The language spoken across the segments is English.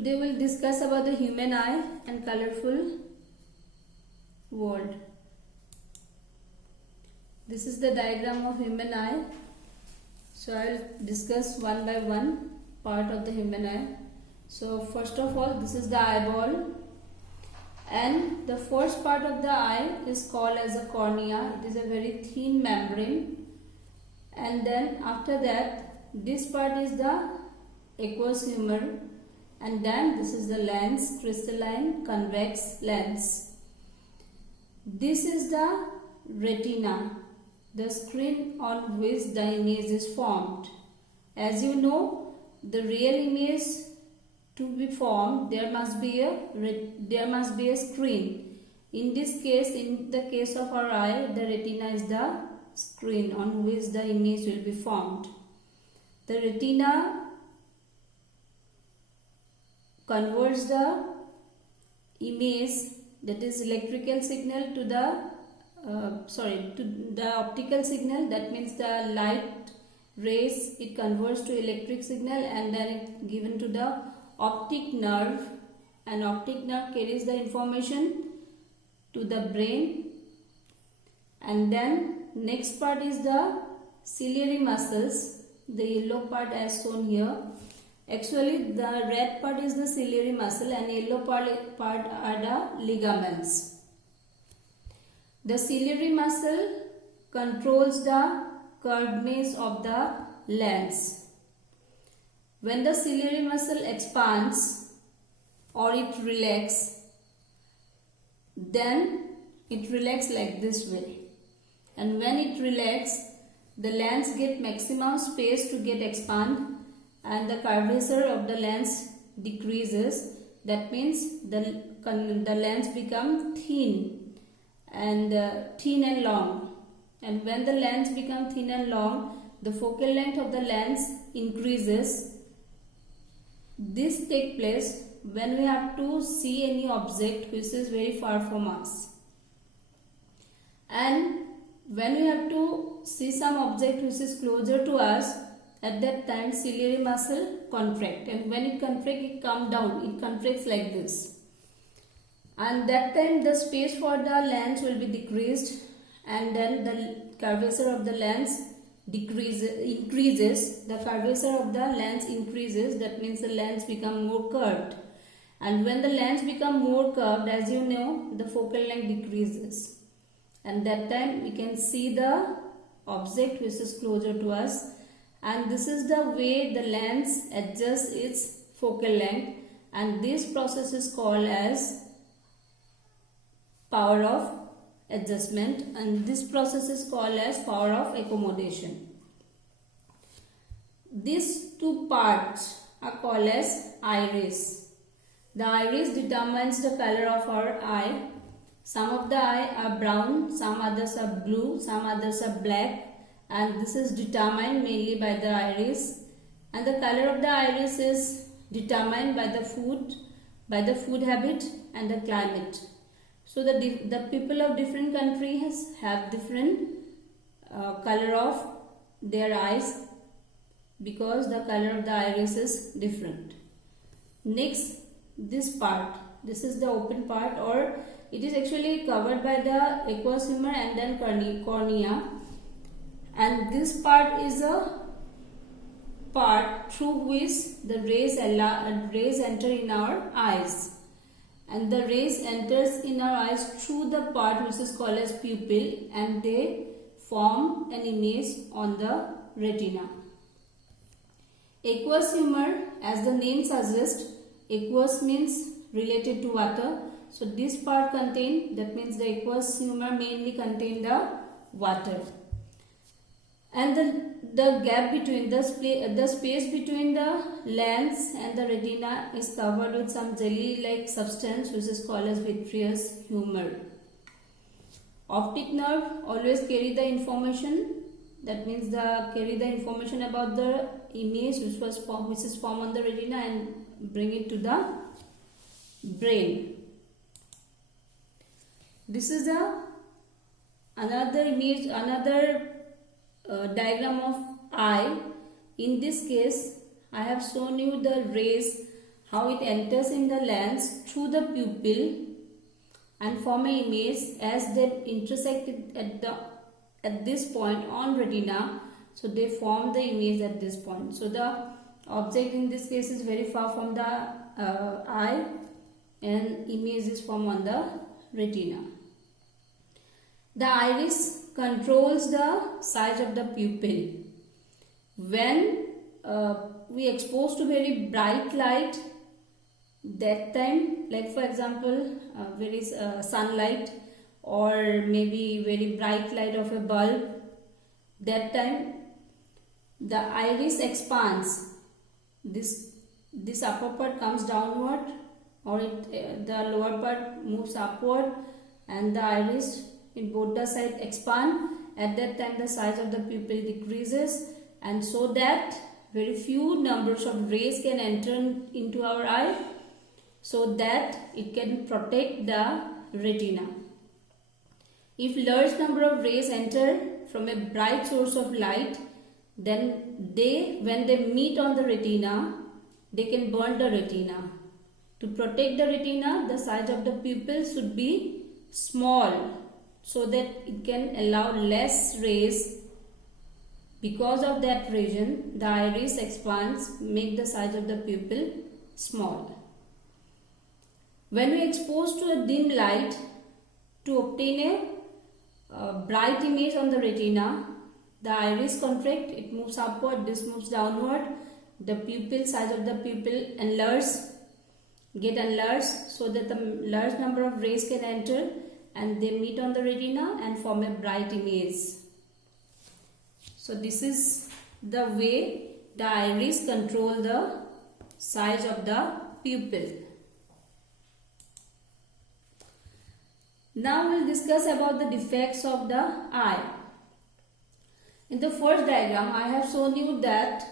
Today we'll discuss about the human eye and colorful world. This is the diagram of human eye. So I'll discuss one by one part of the human eye. So first of all, this is the eyeball, and the first part of the eye is called as a cornea. It is a very thin membrane, and then after that this part is the aqueous humor, and then this is the lens, crystalline convex lens. This is the retina, the screen on which the image is formed. As you know, the real image to be formed, there must be a screen. In this case, in the case of our eye, the retina is the screen on which the image will be formed. The retina converts the image, that is electrical signal, to the optical signal. That means the light rays, it converts to electric signal, and then it given to the optic nerve, and optic nerve carries the information to the brain. And then next part is the ciliary muscles, the yellow part as shown here. Actually the red part is the ciliary muscle and yellow part are the ligaments. The ciliary muscle controls the curvedness of the lens. When the ciliary muscle expands or it relaxes, then it relaxes like this way. And when it relaxes, the lens get maximum space to get expand, and the curvature of the lens decreases. That means the lens become thin and long. And when the lens become thin and long, the focal length of the lens increases. This takes place when we have to see any object which is very far from us, and when we have to see some object which is closer to us. At that time ciliary muscle contract, and when it contracts, it comes down, it contracts like this, and that time the space for the lens will be decreased, and then the curvature of the lens increases. The curvature of the lens increases, that means the lens become more curved, and when the lens become more curved, as you know, the focal length decreases, and that time we can see the object which is closer to us. And this is the way the lens adjusts its focal length, and this process is called as power of adjustment, and this process is called as power of accommodation. These two parts are called as iris. The iris determines the color of our eye. Some of the eye are brown, some others are blue, some others are black, and this is determined mainly by the iris. And the color of the iris is determined by the food habit and the climate. So the people of different countries have different color of their eyes, because the color of the iris is different. Next, this part, this is the open part, or it is actually covered by the aqueous humor and then cornea. And this part is a part through which the rays enter in our eyes, and the rays enters in our eyes through the part which is called as pupil, and they form an image on the retina. Aqueous humor, as the name suggests, aqueous means related to water. So this part contain, that means the aqueous humor mainly contain the water. And the gap between the space between the lens and the retina is covered with some jelly like substance which is called as vitreous humor. Optic nerve always carry the information, that means carry the information about the image which is formed on the retina and bring it to the brain. This is another image, another diagram of eye. In this case, I have shown you the rays, how it enters in the lens through the pupil and form an image as they intersect at this point on retina. So they form the image at this point. So the object in this case is very far from the eye and image is formed on the retina. The iris controls the size of the pupil. When we expose to very bright light, that time, like for example very sunlight or maybe very bright light of a bulb, that time the iris expands. This upper part comes downward, or the lower part moves upward, and the iris in both the sides expand. At that time the size of the pupil decreases, and so that very few numbers of rays can enter into our eye, so that it can protect the retina. If large number of rays enter from a bright source of light, then when they meet on the retina, they can burn the retina. To protect the retina, the size of the pupil should be small so that it can allow less rays. Because of that reason, the iris expands, make the size of the pupil small. When we expose to a dim light to obtain a bright image on the retina, the iris contract, it moves upward, this moves downward, the pupil, size of the pupil get enlarged so that the large number of rays can enter and they meet on the retina and form a bright image. So this is the way the iris control the size of the pupil. Now we'll discuss about the defects of the eye. In the first diagram, I have shown you that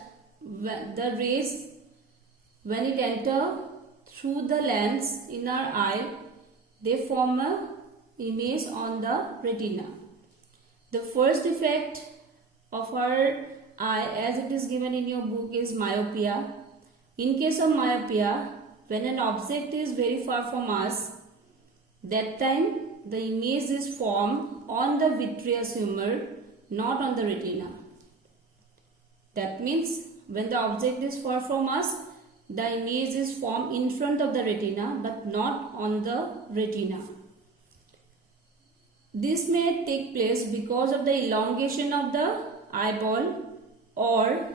the rays, when it enter through the lens in our eye, they form a image on the retina. The first defect of our eye, as it is given in your book, is myopia. In case of myopia, when an object is very far from us, that time the image is formed on the vitreous humor, not on the retina. That means when the object is far from us, the image is formed in front of the retina but not on the retina. This may take place because of the elongation of the eyeball or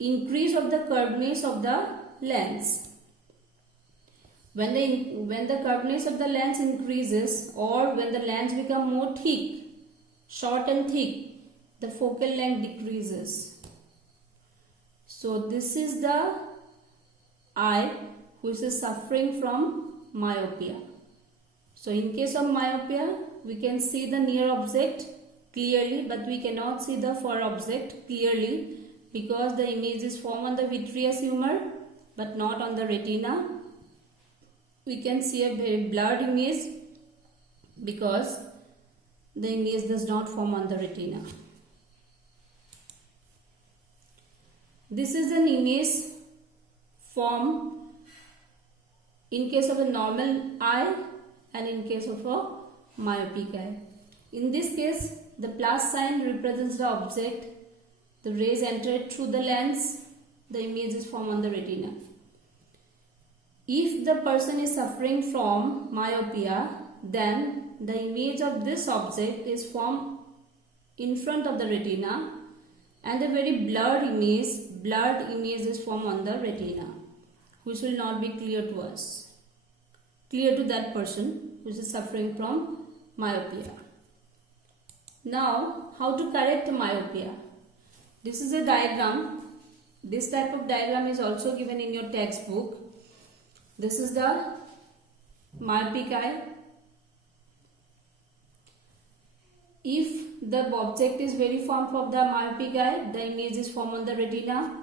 increase of the curvedness of the lens. When the curvedness of the lens increases, or when the lens becomes more thick, short and thick, the focal length decreases. So this is the eye which is suffering from myopia. So in case of myopia, we can see the near object clearly, but we cannot see the far object clearly because the image is formed on the vitreous humor but not on the retina. We can see a very blurred image because the image does not form on the retina. This is an image formed in case of a normal eye and in case of a myopic eye. In this case, the plus sign represents the object. The rays entered through the lens, the image is formed on the retina. If the person is suffering from myopia, then the image of this object is formed in front of the retina and a very blurred image is formed on the retina, which will not be clear to us, clear to that person who is suffering from myopia. Now, how to correct myopia? This is a diagram. This type of diagram is also given in your textbook. This is the myopic eye. If the object is very far from the myopic eye, the image is formed on the retina.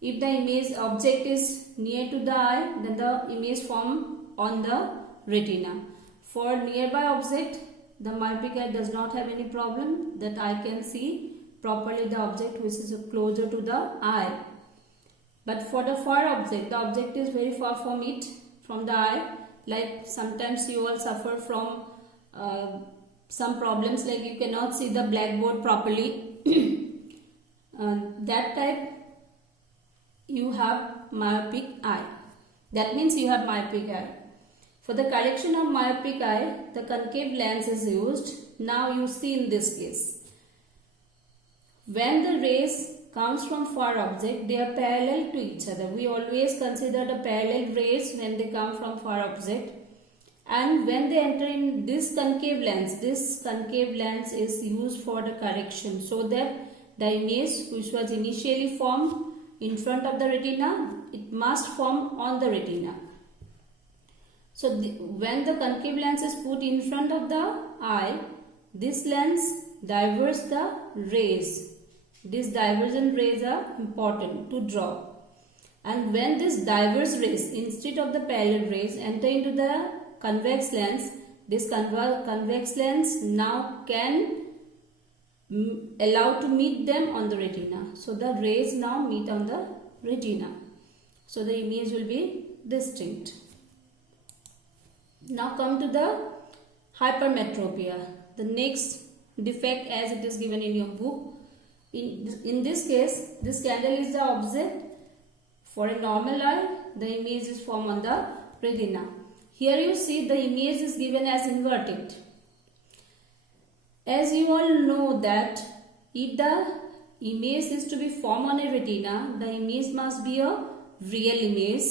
If the object is near to the eye, then the image formed on the retina. For nearby object, the myopic eye does not have any problem, that eye can see properly the object which is closer to the eye. But for the far object, the object is very far from it, from the eye. Like sometimes you all suffer from some problems, like you cannot see the blackboard properly. That type you have myopic eye. That means you have myopic eye. For the correction of myopic eye, the concave lens is used. Now you see in this case, when the rays comes from far object, they are parallel to each other. We always consider the parallel rays when they come from far object. And when they enter in this concave lens is used for the correction, so that the image which was initially formed in front of the retina, it must form on the retina. So when the concave lens is put in front of the eye, this lens diverges the rays. These divergent rays are important to draw. And when this diverse rays instead of the parallel rays enter into the convex lens, this convex lens now can allow to meet them on the retina. So the rays now meet on the retina. So the image will be distinct. Now come to the hypermetropia, the next defect as it is given in your book. In this case, this candle is the object. For a normal eye, the image is formed on the retina. Here you see the image is given as inverted. As you all know that if the image is to be formed on a retina, the image must be a real image,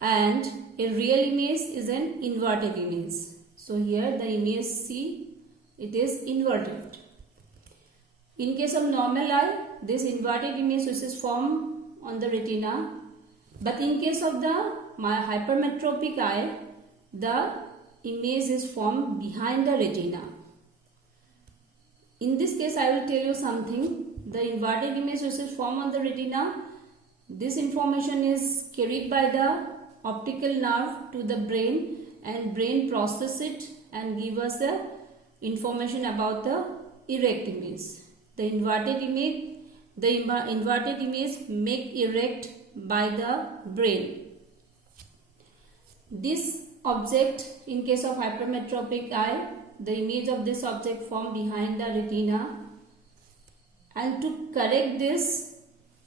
and a real image is an inverted image. So here the image, see, it is inverted. In case of normal eye, this inverted image which is formed on the retina, but in case of the hypermetropic eye, the image is formed behind the retina. In this case, I will tell you something. The inverted image which is formed on the retina, this information is carried by the optical nerve to the brain, and brain process it and give us the information about the erect image. The inverted image make erect by the brain. This object, in case of hypermetropic eye, the image of this object formed behind the retina. And to correct this,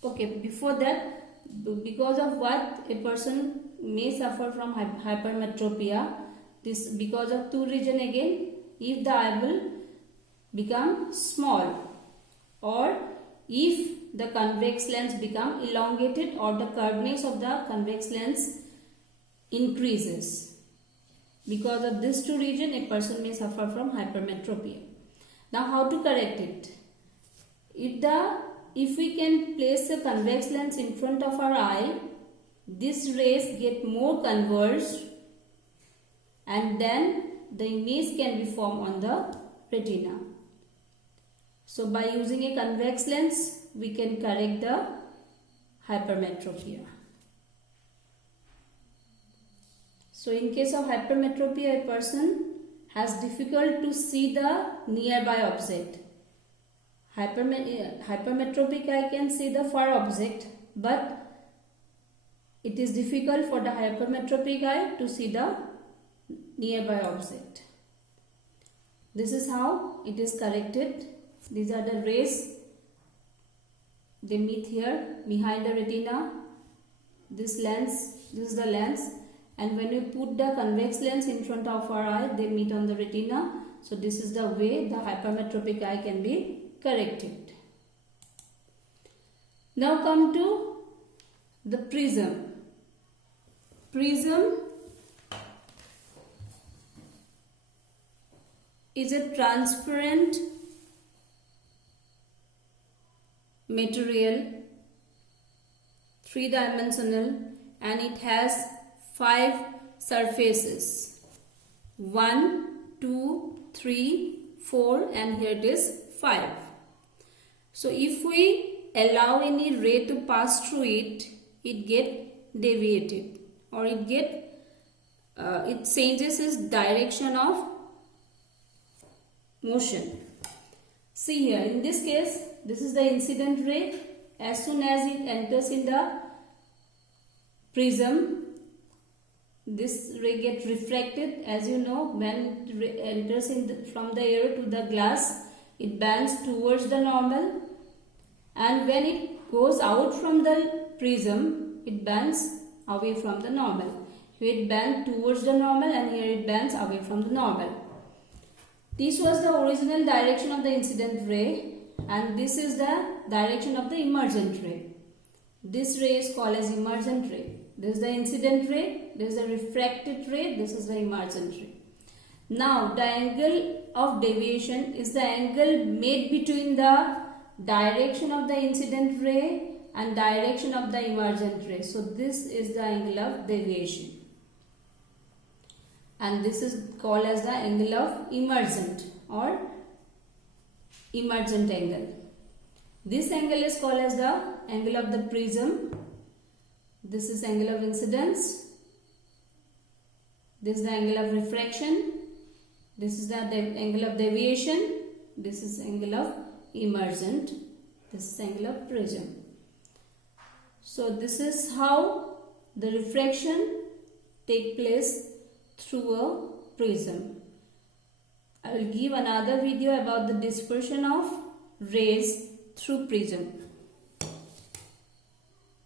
okay, before that, because of what a person may suffer from hypermetropia, this because of two reasons again. If the eye will become small, or if the convex lens become elongated, or the curveness of the convex lens increases. Because of these two reasons, a person may suffer from hypermetropia. Now how to correct it? If we can place a convex lens in front of our eye, these rays get more converged, and then the image can be formed on the retina. So by using a convex lens, we can correct the hypermetropia. So in case of hypermetropia, a person has difficult to see the nearby object. Hypermetropic eye can see the far object, but it is difficult for the hypermetropic eye to see the nearby object. This is how it is corrected. These are the rays. They meet here behind the retina. This is the lens. And when we put the convex lens in front of our eye, they meet on the retina. So this is the way the hypermetropic eye can be corrected. Now come to the prism. Prism is a transparent material, three-dimensional, and it has 5 surfaces. 1, 2, 3, 4, and here it is 5. So if we allow any ray to pass through it, it get deviated, or it changes its direction of motion. See here, in this case, this is the incident ray, as soon as it enters in the prism, this ray gets refracted. As you know, when it enters from the air to the glass, it bends towards the normal, and when it goes out from the prism, it bends away from the normal. Here it bends towards the normal, and here it bends away from the normal. This was the original direction of the incident ray, and this is the direction of the emergent ray. This ray is called as emergent ray. This is the incident ray, this is the refracted ray, this is the emergent ray. Now, the angle of deviation is the angle made between the direction of the incident ray and direction of the emergent ray. So, this is the angle of deviation. And this is called as the angle of emergent or emergent angle. This angle is called as the angle of the prism. This is angle of incidence. This is the angle of refraction. This is the angle of deviation. This is angle of emergent. This is angle of prism. So this is how the refraction take place through a prism. I will give another video about the dispersion of rays through prism.